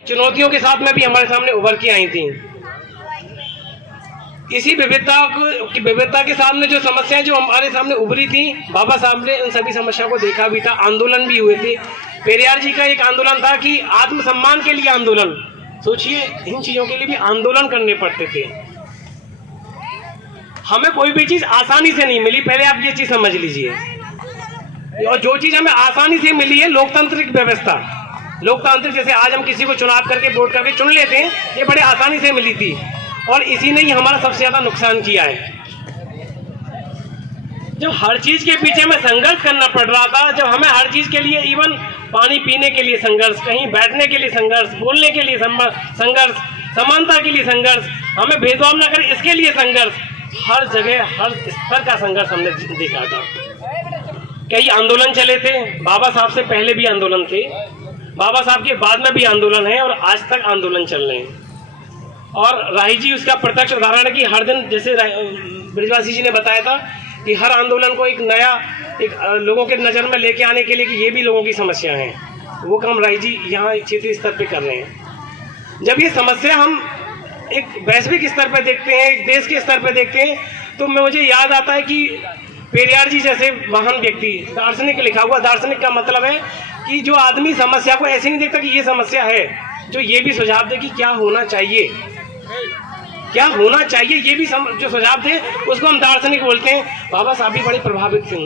चुनौतियों के साथ में भी हमारे सामने उभर के आई थी। इसी विविधता के सामने जो समस्याएं जो हमारे सामने उभरी थी, बाबा साहब ने उन सभी समस्याओं को देखा भी था। आंदोलन भी हुए थे। पेरियार जी का एक आंदोलन था कि आत्मसम्मान के लिए आंदोलन। सोचिए, इन चीजों के लिए भी आंदोलन करने पड़ते थे। हमें कोई भी चीज आसानी से नहीं मिली, पहले आप ये चीज समझ लीजिए। और जो चीज हमें आसानी से मिली है, लोकतांत्रिक व्यवस्था, लोकतांत्रिक, जैसे आज हम किसी को चुनाव करके वोट करके चुन लेते हैं, ये बड़े आसानी से मिली थी। और इसी ने ही हमारा सबसे ज्यादा नुकसान किया है। जब हर चीज के पीछे हमें संघर्ष करना पड़ रहा था, जब हमें हर चीज के लिए, इवन पानी पीने के लिए संघर्ष, कहीं बैठने के लिए संघर्ष, बोलने के लिए संघर्ष, समानता के लिए संघर्ष, हमें भेदभाव न करें इसके लिए संघर्ष, हर जगह हर स्तर का संघर्ष हमने देखा था। कई आंदोलन चले थे, बाबा साहब से पहले भी आंदोलन थे, बाबा साहब के बाद में भी आंदोलन है, और आज तक आंदोलन चल रहे हैं। और राही जी उसका प्रत्यक्ष उदाहरण है कि हर दिन, जैसे ब्रिजवासी जी ने बताया था कि हर आंदोलन को एक नया, एक लोगों के नज़र में लेके आने के लिए कि ये भी लोगों की समस्या है, वो काम राही जी यहाँ क्षेत्रीय स्तर पे कर रहे हैं। जब ये समस्या हम एक वैश्विक स्तर पे देखते हैं, एक देश के स्तर पे देखते हैं, तो मुझे याद आता है कि पेरियार जी जैसे महान व्यक्ति, दार्शनिक, लिखा हुआ दार्शनिक का मतलब है कि जो आदमी समस्या को ऐसे नहीं देखता कि ये समस्या है, जो ये भी सुझाव दे कि क्या होना चाहिए, क्या होना चाहिए, ये भी जो सुझाव थे, उसको हम दार्शनिक बोलते हैं। बाबा साहब भी बड़े प्रभावित थे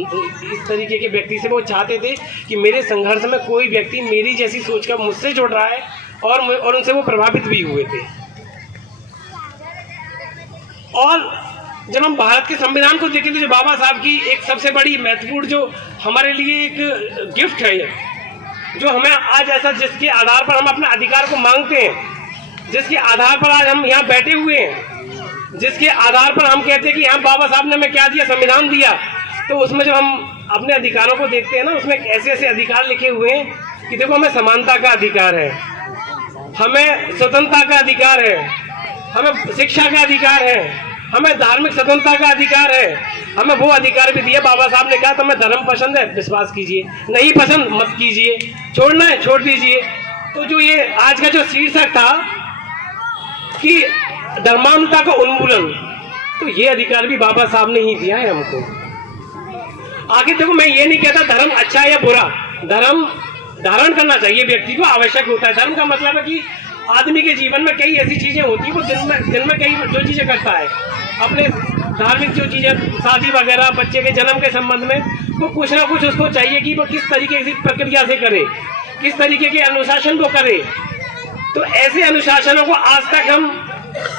इस तरीके के व्यक्ति से। वो चाहते थे कि मेरे संघर्ष में कोई व्यक्ति मेरी जैसी सोच का मुझसे जुड़ रहा है, और उनसे वो प्रभावित भी हुए थे। और जब हम भारत के संविधान को देखें तो जो बाबा साहब की एक सबसे बड़ी महत्वपूर्ण, जो हमारे लिए एक गिफ्ट है, जो हमें आज ऐसा, जिसके आधार पर हम अपने अधिकार को मांगते हैं, जिसके आधार पर आज हम यहाँ बैठे हुए हैं, जिसके आधार पर हम कहते हैं कि यहाँ बाबा साहब ने हमें क्या दिया, संविधान दिया, तो उसमें जब हम अपने अधिकारों को देखते हैं ना, उसमें ऐसे ऐसे अधिकार लिखे हुए हैं कि देखो, हमें समानता का अधिकार है, हमें स्वतंत्रता का अधिकार है, हमें शिक्षा का अधिकार है, हमें धार्मिक स्वतंत्रता का अधिकार है, हमें वो अधिकार भी दिया। बाबा साहब ने कहा तुम्हें धर्म पसंद है, विश्वास कीजिए, नहीं पसंद मत कीजिए, छोड़ना है छोड़ दीजिए। तो जो ये आज का जो शीर्षक था कि धर्मांधता का उन्मूलन, तो ये अधिकार भी बाबा साहब ने ही दिया है हमको। आखिर देखो, मैं ये नहीं कहता धर्म अच्छा है या बुरा, धर्म धारण करना चाहिए, व्यक्ति को आवश्यक होता है। धर्म का मतलब है कि आदमी के जीवन में कई ऐसी चीजें होती है, वो दिन में कई जो चीजें करता है, अपने धार्मिक जो चीजें, शादी वगैरह, बच्चे के जन्म के संबंध में, वो कुछ ना कुछ उसको चाहिए कि वो किस तरीके की प्रक्रिया से करे, किस तरीके के अनुशासन को करे। तो ऐसे अनुशासनों को आज तक हम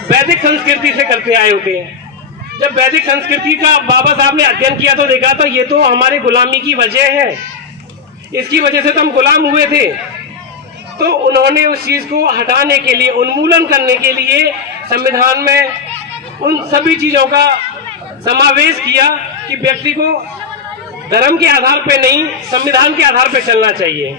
वैदिक संस्कृति से करते आए होते हैं। जब वैदिक संस्कृति का बाबा साहब ने अध्ययन किया तो देखा तो ये तो हमारे गुलामी की वजह है, इसकी वजह से तो हम गुलाम हुए थे। तो उन्होंने उस चीज को हटाने के लिए, उन्मूलन करने के लिए संविधान में उन सभी चीजों का समावेश किया कि व्यक्ति को धर्म के आधार पर नहीं, संविधान के आधार पर चलना चाहिए।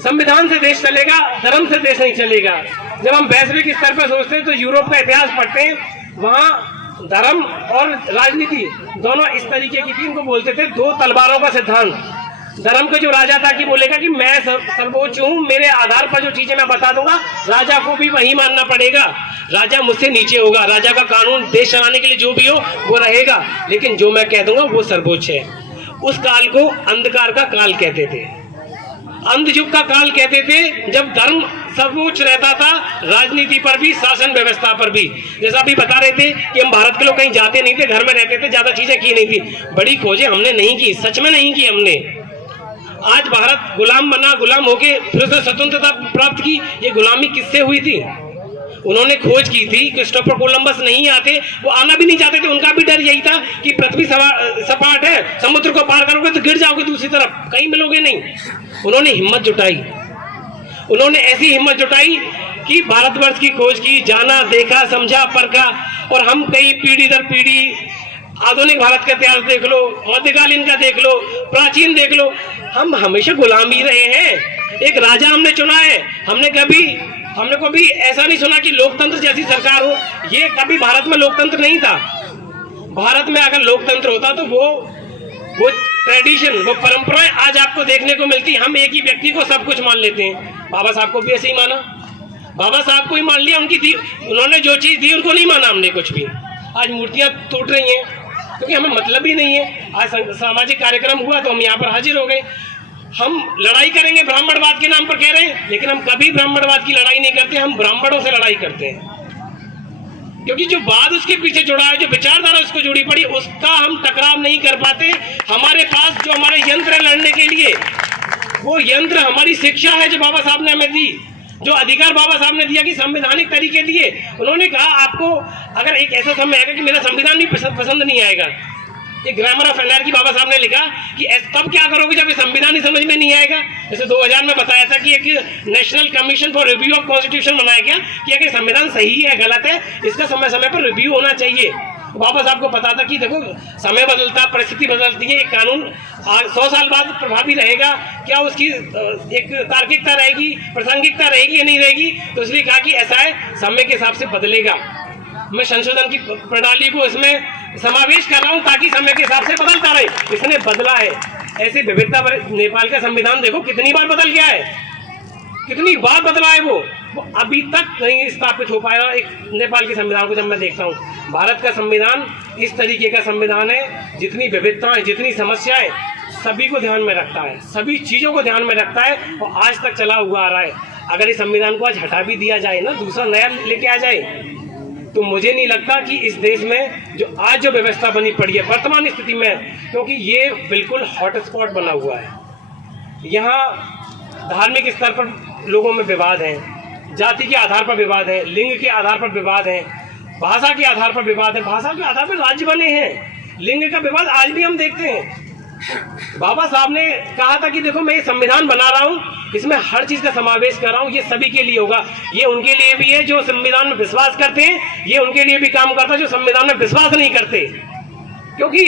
संविधान से देश चलेगा, धर्म से देश नहीं चलेगा। जब हम वैश्विक स्तर पर सोचते हैं तो यूरोप का इतिहास पढ़ते हैं, वहाँ धर्म और राजनीति दोनों इस तरीके की थी, इनको बोलते थे दो तलवारों का सिद्धांत। धर्म के जो राजा था कि बोलेगा कि मैं सर्वोच्च हूँ, मेरे आधार पर जो चीजें मैं बता दूंगा, राजा को भी वही मानना पड़ेगा, राजा मुझसे नीचे होगा, राजा का कानून देश चलाने के लिए जो भी हो वो रहेगा, लेकिन जो मैं कह दूंगा वो सर्वोच्च है। उस काल को अंधकार का काल कहते थे, अंधयुग का काल कहते थे, जब धर्म सर्वोच्च रहता था, राजनीति पर भी, शासन व्यवस्था पर भी। जैसा अभी बता रहे थे कि हम भारत के लोग कहीं जाते नहीं थे, घर में रहते थे, ज्यादा चीजें की नहीं थी, बड़ी खोजें हमने नहीं की, सच में नहीं की हमने। आज भारत गुलाम बना, गुलाम होके फिर उसने स्वतंत्रता प्राप्त की। ये गुलामी किससे हुई थी? उन्होंने खोज की थी। क्रिस्टोफर कोलंबस नहीं आते, वो आना भी नहीं चाहते थे, उनका भी डर यही था कि पृथ्वी सपाट है, समुद्र को पार करोगे तो गिर जाओगे दूसरी तरफ, कहीं मिलोगे नहीं। उन्होंने हिम्मत जुटाई, उन्होंने ऐसी हिम्मत जुटाई कि भारतवर्ष की खोज की, जाना, देखा, समझा, परखा। और हम कई पीढ़ी दर पीढ़ी, आधुनिक भारत का इतिहास देख लो, मध्यकालीन का देख लो, प्राचीन देख लो, हम हमेशा गुलाम ही रहे हैं। एक राजा हमने चुना है, हमने कभी ऐसा नहीं सुना कि लोकतंत्र जैसी सरकार हो। ये कभी भारत में लोकतंत्र नहीं था। भारत में अगर लोकतंत्र होता तो वो ट्रेडिशन, वो परंपराएं आज आपको देखने को मिलती। हम एक ही व्यक्ति को सब कुछ मान लेते हैं। बाबा साहब को भी ऐसे ही माना, बाबा साहब को ही मान लिया, उनकी दी, उन्होंने जो चीज़ दी उनको नहीं माना हमने कुछ भी। आज मूर्तियाँ टूट रही हैं क्योंकि हमें मतलब ही नहीं है। आज सामाजिक कार्यक्रम हुआ तो हम यहाँ पर हाजिर हो गए। हम लड़ाई करेंगे ब्राह्मणवाद के नाम पर कह रहे हैं, लेकिन हम कभी ब्राह्मणवाद की लड़ाई नहीं करते, हम ब्राह्मणों से लड़ाई करते हैं। क्योंकि जो बात उसके पीछे जुड़ा है, जो विचारधारा उसको जुड़ी पड़ी, उसका हम टकराव नहीं कर पाते। हमारे पास जो हमारे यंत्र है लड़ने के लिए, वो यंत्र हमारी शिक्षा है जो बाबा साहब ने हमें दी, जो अधिकार बाबा साहब ने दिया कि संवैधानिक तरीके दिए। उन्होंने कहा आपको अगर एक ऐसा समय आएगा कि मेरा संविधान भी पसंद नहीं आएगा, एक ग्रामर ऑफ एनआरकी बाबा साहब ने लिखा कि तब क्या करोगे जब ये संविधान ही समझ में नहीं आएगा। जैसे 2000 में बताया था कि एक national commission for review of constitution बनाया गया कि अगर संविधान सही है गलत है इसका समय समय पर रिव्यू होना चाहिए। बाबा साहब को पता था कि देखो समय बदलता, परिस्थिति बदलती है, एक कानून 100 साल बाद प्रभावी रहेगा, क्या उसकी एक तार्किकता रहेगी, प्रासंगिकता रहेगी या नहीं रहेगी। तो इसलिए कहा कि ऐसा है, समय के हिसाब से बदलेगा। मैं संशोधन की प्रणाली को इसमें समावेश कर रहा हूं ताकि समय के हिसाब से बदलता रहे। इसने बदला है। ऐसे विविधता पर नेपाल का संविधान देखो कितनी बार बदल गया है, कितनी बार बदला है। वो अभी तक नहीं स्थापित हो पाया एक नेपाल के संविधान को। जब मैं देखता हूँ भारत का संविधान इस तरीके का संविधान है, जितनी विविधताएं, जितनी समस्याएं, सभी को ध्यान में रखता है, सभी चीज़ों को ध्यान में रखता है और आज तक चला हुआ आ रहा है। अगर इस संविधान को आज हटा भी दिया जाए ना, दूसरा नया लेके आ जाए, तो मुझे नहीं लगता कि इस देश में जो आज जो व्यवस्था बनी पड़ी है वर्तमान स्थिति में, क्योंकि ये बिल्कुल हॉटस्पॉट बना हुआ है। यहाँ धार्मिक स्तर पर लोगों में विवाद हैं, जाति के आधार पर विवाद है, लिंग के आधार पर विवाद है, भाषा के आधार पर विवाद है, भाषा के आधार पर राज्य बने हैं, लिंग का विवाद आज भी हम देखते हैं। बाबा साहब ने कहा था कि देखो मैं ये संविधान बना रहा हूँ, इसमें हर चीज़ का समावेश कर रहा हूँ, ये सभी के लिए होगा। ये उनके लिए भी है जो संविधान में विश्वास करते हैं, ये उनके लिए भी काम करता है जो संविधान में विश्वास नहीं करते। क्योंकि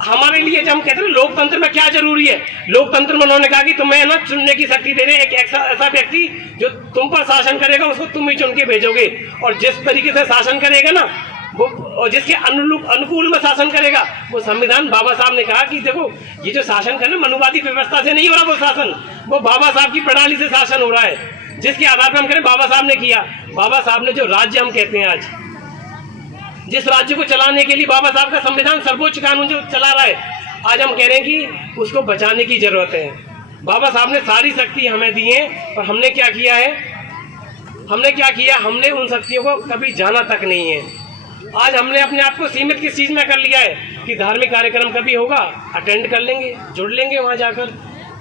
हमारे लिए जब हम कहते हैं लोकतंत्र में क्या जरूरी है, लोकतंत्र में उन्होंने कहा कि तुम्हें ना चुनने की शक्ति दे रहे हैं, एक ऐसा व्यक्ति जो तुम पर शासन करेगा उसको तुम ही चुन के भेजोगे, और जिस तरीके से शासन करेगा ना वो, और जिसके अनुकूल में शासन करेगा वो संविधान। बाबा साहब ने कहा कि देखो ये जो शासन करना मनुवादी व्यवस्था से नहीं हो रहा, वो शासन वो बाबा साहब की प्रणाली से शासन हो रहा है, जिसके आधार पर हम करें बाबा साहब ने किया। बाबा साहब ने जो राज्य हम कहते हैं आज, जिस राज्य को चलाने के लिए बाबा साहब का संविधान सर्वोच्च कानून जो चला रहा है, आज हम कह रहे हैं कि उसको बचाने की जरूरत है। बाबा साहब ने सारी शक्ति हमें दी है, और हमने क्या किया है, हमने उन शक्तियों को कभी जाना तक नहीं है। आज हमने अपने आप को सीमित किस चीज़ में कर लिया है कि धार्मिक कार्यक्रम कभी होगा अटेंड कर लेंगे, जुड़ लेंगे, वहाँ जाकर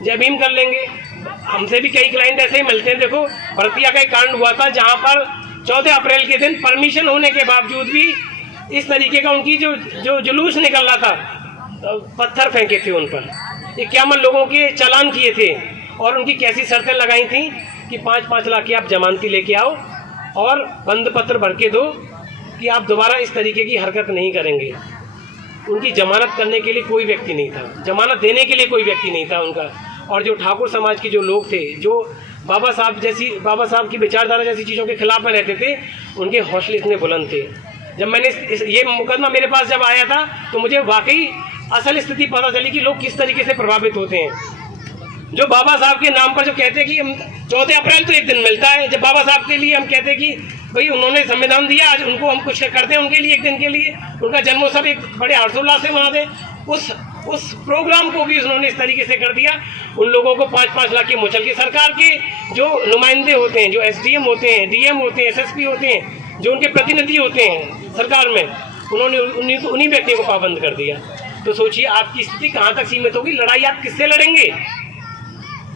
जय भीम कर लेंगे। हमसे भी कई क्लाइंट ऐसे ही मिलते हैं। देखो भरतिया का एक कांड हुआ था जहाँ पर 14 अप्रैल के दिन परमिशन होने के बावजूद भी इस तरीके का उनकी जो जुलूस निकल रहा था, पत्थर फेंके थे उन पर, 51 लोगों के चालान किए थे, और उनकी कैसी शर्तें लगाई थी कि 5-5 लाख की आप जमानती लेके आओ और बंद पत्र भर के दो कि आप दोबारा इस तरीके की हरकत नहीं करेंगे। उनकी जमानत करने के लिए कोई व्यक्ति नहीं था, जमानत देने के लिए कोई व्यक्ति नहीं था उनका। और जो ठाकुर समाज के जो लोग थे, जो बाबा साहब की विचारधारा जैसी चीज़ों के खिलाफ में रहते थे, उनके हौसले इतने बुलंद थे। जब मैंने ये मुकदमा मेरे पास जब आया था तो मुझे वाकई असल स्थिति पता चली कि लोग किस तरीके से प्रभावित होते हैं। जो बाबा साहब के नाम पर जो कहते हैं कि हम 14 अप्रैल तो एक दिन मिलता है, जब बाबा साहब के लिए हम कहते हैं कि भाई उन्होंने संविधान दिया, आज उनको हम कुछ करते हैं, उनके लिए एक दिन के लिए उनका जन्मोत्सव एक बड़े हर्षोल्लास से मनाते हैं। उस प्रोग्राम को भी उन्होंने इस तरीके से कर दिया। उन लोगों को 5-5 लाख की मुचल की सरकार के जो नुमाइंदे होते हैं, जो SDM होते हैं, DM होते हैं, SSP होते हैं, जो उनके प्रतिनिधि होते हैं सरकार में, उन्होंने उन्हीं व्यक्तियों को पाबंद कर दिया। तो सोचिए आपकी स्थिति कहाँ तक सीमित होगी। लड़ाई आप किससे लड़ेंगे?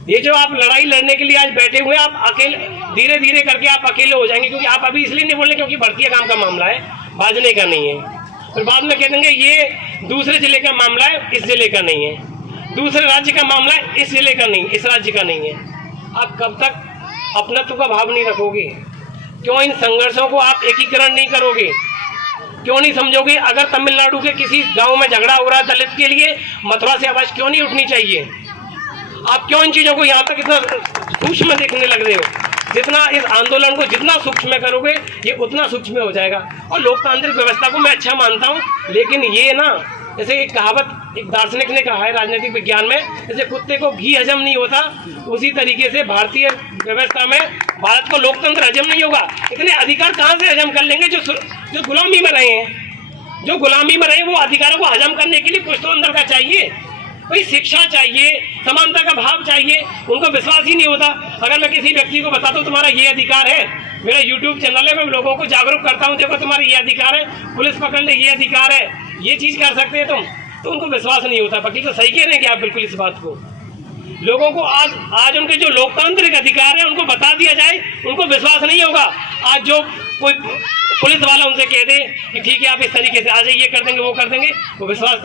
ये जो आप लड़ाई लड़ने के लिए आज बैठे हुए, आप अकेले धीरे धीरे करके आप अकेले हो जाएंगे। क्योंकि आप अभी इसलिए नहीं बोल रहे क्योंकि भर्ती काम का मामला है, बाजने का नहीं है। फिर बाद में कह देंगे ये दूसरे जिले का मामला है, इस जिले का नहीं है, दूसरे राज्य का मामला है, इस जिले का नहीं, इस राज्य का नहीं है। आप कब तक अपनत्व का भाव नहीं रखोगे? क्यों इन संघर्षों को आप एकीकरण नहीं करोगे? क्यों नहीं समझोगे अगर तमिलनाडु के किसी गांव में झगड़ा हो रहा है दलित के लिए, मथुरा से आवाज क्यों नहीं उठनी चाहिए? आप क्यों इन चीज़ों को यहाँ तक इतना सूक्ष्म देखने लग रहे हो? जितना इस आंदोलन को जितना सूक्ष्म करोगे ये उतना सूक्ष्म हो जाएगा। और लोकतांत्रिक व्यवस्था को मैं अच्छा मानता हूँ, लेकिन ये ना, जैसे एक कहावत एक दार्शनिक ने कहा है राजनीतिक विज्ञान में, जैसे कुत्ते को घी हजम नहीं होता, उसी तरीके से भारतीय व्यवस्था में भारत को लोकतंत्र हजम नहीं होगा। इतने अधिकार कहाँ से हजम कर लेंगे जो गुलामी में रहे हैं, जो गुलामी में रहे वो अधिकारों को हजम करने के लिए कुछ तो अंदर का चाहिए, भाई शिक्षा चाहिए, समानता का भाव चाहिए। उनको विश्वास ही नहीं होता। अगर मैं किसी व्यक्ति को बताता हूँ तुम्हारा ये अधिकार है, मेरा यूट्यूब चैनल है, मैं लोगों को जागरूक करता हूँ, देखो तुम्हारा ये अधिकार है, पुलिस पकड़ ले ये अधिकार है, ये चीज़ कर सकते हैं तुम, तो उनको विश्वास नहीं होता। वकील तो सही कह रहे हैं कि आप बिल्कुल इस बात को लोगों को आज उनके जो लोकतांत्रिक अधिकार है उनको बता दिया जाए, उनको विश्वास नहीं होगा। आज जो कोई पुलिस वाला उनसे कह दे कि ठीक है आप इस तरीके से आ जाइए, ये कर देंगे वो कर देंगे, वो विश्वास,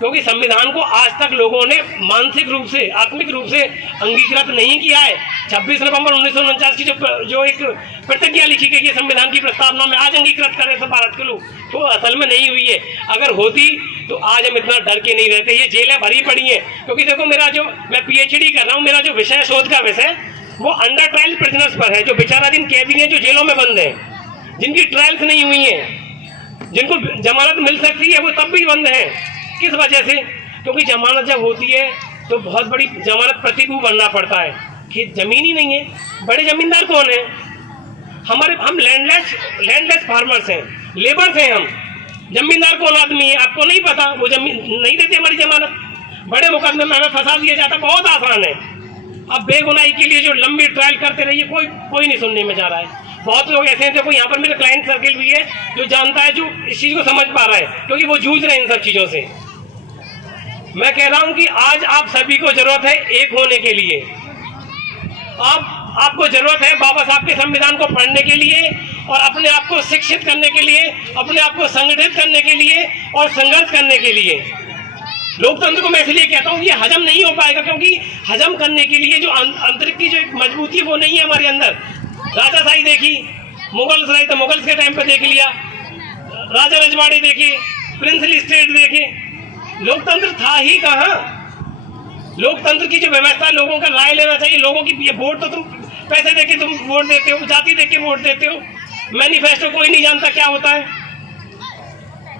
क्योंकि संविधान को आज तक लोगों ने मानसिक रूप से, आत्मिक रूप से अंगीकृत नहीं किया है। 26 नवंबर 1949 की जो एक प्रतिज्ञा लिखी गई है संविधान की प्रस्तावना में, आज अंगीकृत कर रहे थे भारत के लोग, तो असल में नहीं हुई है। अगर होती तो आज हम इतना डर के नहीं रहते। ये जेलें भरी पड़ी हैं, क्योंकि देखो मैं PhD कर रहा हूँ, मेरा जो विषय, शोध का विषय, वो अंडर ट्रायल प्रिजनर्स पर है, जो विचाराधीन कैदी हैं, जो जेलों में बंद हैं, जिनकी ट्रायल्स नहीं हुई हैं, जिनको जमानत मिल सकती है वो तब भी बंद हैं। किस वजह से? क्योंकि जमानत जब होती है तो बहुत बड़ी जमानत प्रतिभू बनना पड़ता है, कि जमीन ही नहीं है। बड़े जमींदार कौन है? हम लैंडलेस फार्मर्स हैं, लेबर्स हैं हम। जमींदार कौन आदमी है आपको नहीं पता, वो जमीन नहीं देते हमारी जमानत। बड़े मुकदमे में हमें फंसा दिया जाता, बहुत आसान है। अब बेगुनाही के लिए जो लंबी ट्रायल करते रहिए, कोई नहीं सुनने में जा रहा है। बहुत लोग ऐसे हैं, देखो यहाँ पर मेरे क्लाइंट सर्किल भी है जो जानता है, जो इस चीज़ को समझ पा रहा है, क्योंकि वो जूझ रहे हैं इन सब चीज़ों से। मैं कह रहा हूँ कि आज आप सभी को जरूरत है एक होने के लिए। आपको जरूरत है बाबा साहब के संविधान को पढ़ने के लिए और अपने आप को शिक्षित करने के लिए, अपने आप को संगठित करने के लिए और संघर्ष करने के लिए। लोकतंत्र को मैं इसलिए कहता हूँ ये हजम नहीं हो पाएगा, क्योंकि हजम करने के लिए जो आंतरिक की जो एक मजबूती वो नहीं है हमारे अंदर। राजाशाही देखी, मुगल्स रहे तो मुगल्स के टाइम पे देख लिया, राजा रजवाड़े देखे, प्रिंसली स्टेट देखे, लोकतंत्र था ही कहाँ। लोकतंत्र की जो व्यवस्था, लोगों का राय लेना चाहिए। लोगों की ये वोट तो तुम पैसे देके तुम वोट देते हो, जाति देके वोट देते हो, मैनिफेस्टो कोई नहीं जानता क्या होता है।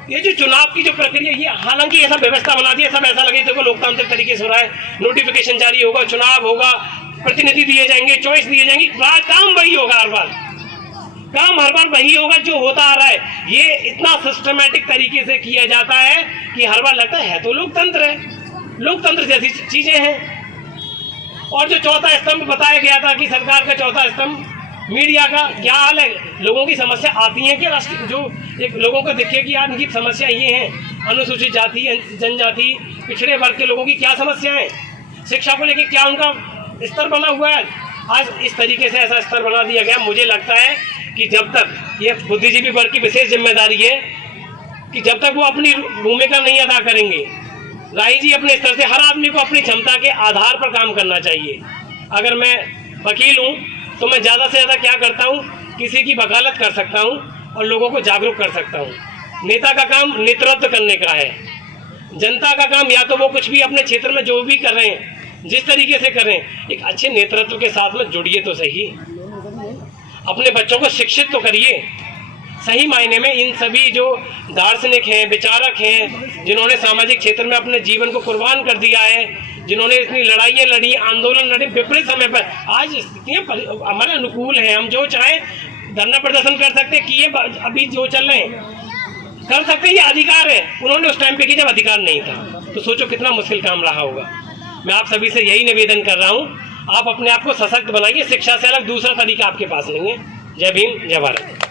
ये जो चुनाव की जो प्रक्रिया, ये हालांकि ऐसा व्यवस्था बना दी है, सब ऐसा लगे देखो लोकतांत्रिक तरीके से हो रहा है, नोटिफिकेशन जारी होगा, चुनाव होगा, प्रतिनिधि दिए जाएंगे, चॉइस दिए जाएंगी, काम वही होगा हर बार, काम हर बार वही होगा जो होता आ रहा है। ये इतना सिस्टमेटिक तरीके से किया जाता है कि हर बार लगता है तो लोकतंत्र है, लोकतंत्र जैसी चीजें हैं। और जो चौथा स्तंभ बताया गया था कि सरकार का चौथा स्तंभ मीडिया का क्या हाल है, लोगों की समस्या आती है कि राष्ट्र जो एक लोगों को दिखे कि यार इनकी समस्या ये है, अनुसूचित जाति, जनजाति, पिछड़े वर्ग के लोगों की क्या समस्या है, शिक्षा को लेकर क्या उनका स्तर बना हुआ है। आज इस तरीके से ऐसा स्तर बना दिया गया, मुझे लगता है कि जब तक ये बुद्धिजीवी वर्ग की विशेष जिम्मेदारी है कि जब तक वो अपनी भूमिका नहीं अदा करेंगे, राही जी अपने स्तर से हर आदमी को अपनी क्षमता के आधार पर काम करना चाहिए। अगर मैं वकील हूँ तो मैं ज़्यादा से ज़्यादा क्या करता हूँ, किसी की वकालत कर सकता हूँ और लोगों को जागरूक कर सकता हूँ। नेता का काम नेतृत्व करने का है, जनता का काम या तो वो कुछ भी अपने क्षेत्र में जो भी कर रहे हैं, जिस तरीके से कर रहे हैं, एक अच्छे नेतृत्व के साथ में जुड़िए तो सही, अपने बच्चों को शिक्षित तो करिए। सही मायने में इन सभी जो दार्शनिक हैं, विचारक हैं, जिन्होंने सामाजिक क्षेत्र में अपने जीवन को कुर्बान कर दिया है, जिन्होंने इतनी लड़ाइयाँ लड़ी, आंदोलन लड़े विपरीत समय पर, आज स्थितियाँ हमारे अनुकूल हैं, हम जो चाहें धरना प्रदर्शन कर सकते हैं, किए अभी जो चल रहे हैं कर सकते हैं, ये अधिकार है। उन्होंने उस टाइम पे किया जब अधिकार नहीं था, तो सोचो कितना मुश्किल काम रहा होगा। मैं आप सभी से यही निवेदन कर रहा हूँ, आप अपने आप को सशक्त बनाइए। शिक्षा से अलग दूसरा तरीका आपके पास नहीं है। जय भीम, जय भारत।